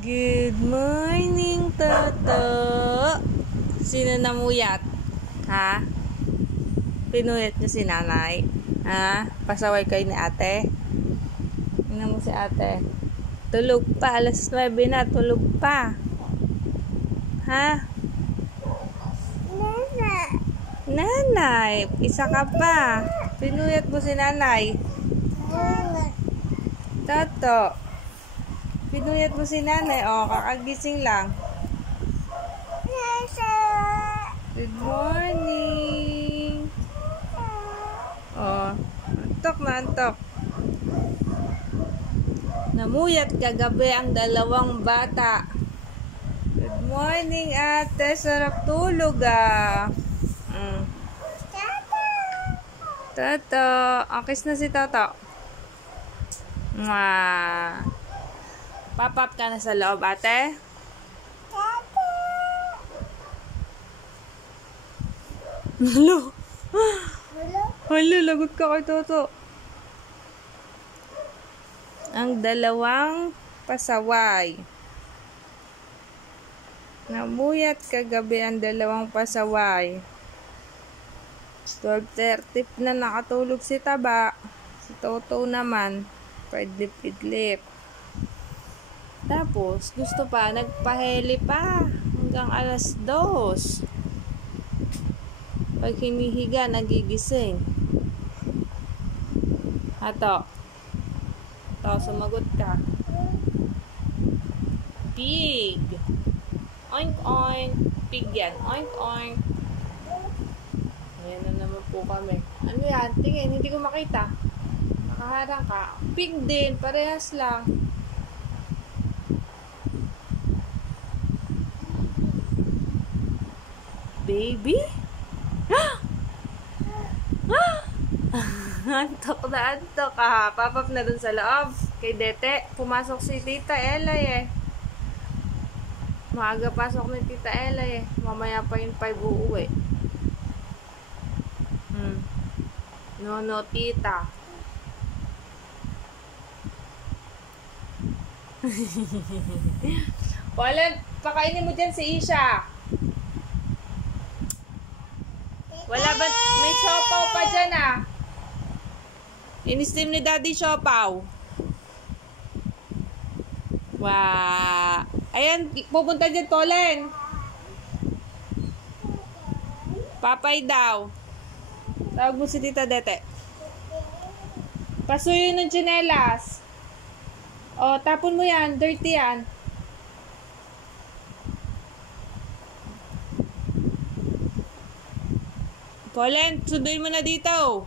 Good morning, Toto. Sino namuyat? Ha? Pinuyat niyo si nanay? Ha? Pasaway kayo ni ate? Tingnan mo si ate. Tulog pa. Alas 9 na. Tulog pa. Ha? Nanay. Isa ka pa. Pinuyat mo si nanay. Toto. Pinuyat mo si nanay. O, kakagising lang. Good morning. O, antok na antok. Namuyat kagabi ang dalawang bata. Good morning, ate. Sarap tulog, ah. Toto. Kiss na si Toto. Mwah. Pop-up ka na sa loob, ate? Halo. Halo, lagot ka kay Toto. Ang dalawang pasaway. Namuyat kagabi ang dalawang pasaway. 12:30 na nakatulog si Taba. Si Toto naman, pidlip-pidlip. Tapos, gusto pa, nagpaheli pa hanggang alas 2. Pag hinihiga, nagigising. Ato. Ito, sumagot ka. Pig. Oink, oink. Pig yan. Oink, oink. Ayan na naman po kami. Ano yan? Tingin, hindi ko makita. Nakaharang ka. Pig din. Parehas lang. Baby? Antok na antok ah. Papap na dun sa loob. Kay Dete, pumasok si Tita Elay eh. Maaga pasok ni Tita Elay eh. Mamaya pa yung 5 uuwi. No, tita. Wala, pakainin mo dyan si Isha. Wala ba? May siopaw pa dyan ah. In-steam ni Daddy siopaw. Wow. Ayan, pupunta dyan, Tolen. Papay daw. Tawag mo si Tita Dete. Pasuyo ng tsinelas. O, tapon mo yan. Dirty yan. Colin, sunduin mo na dito.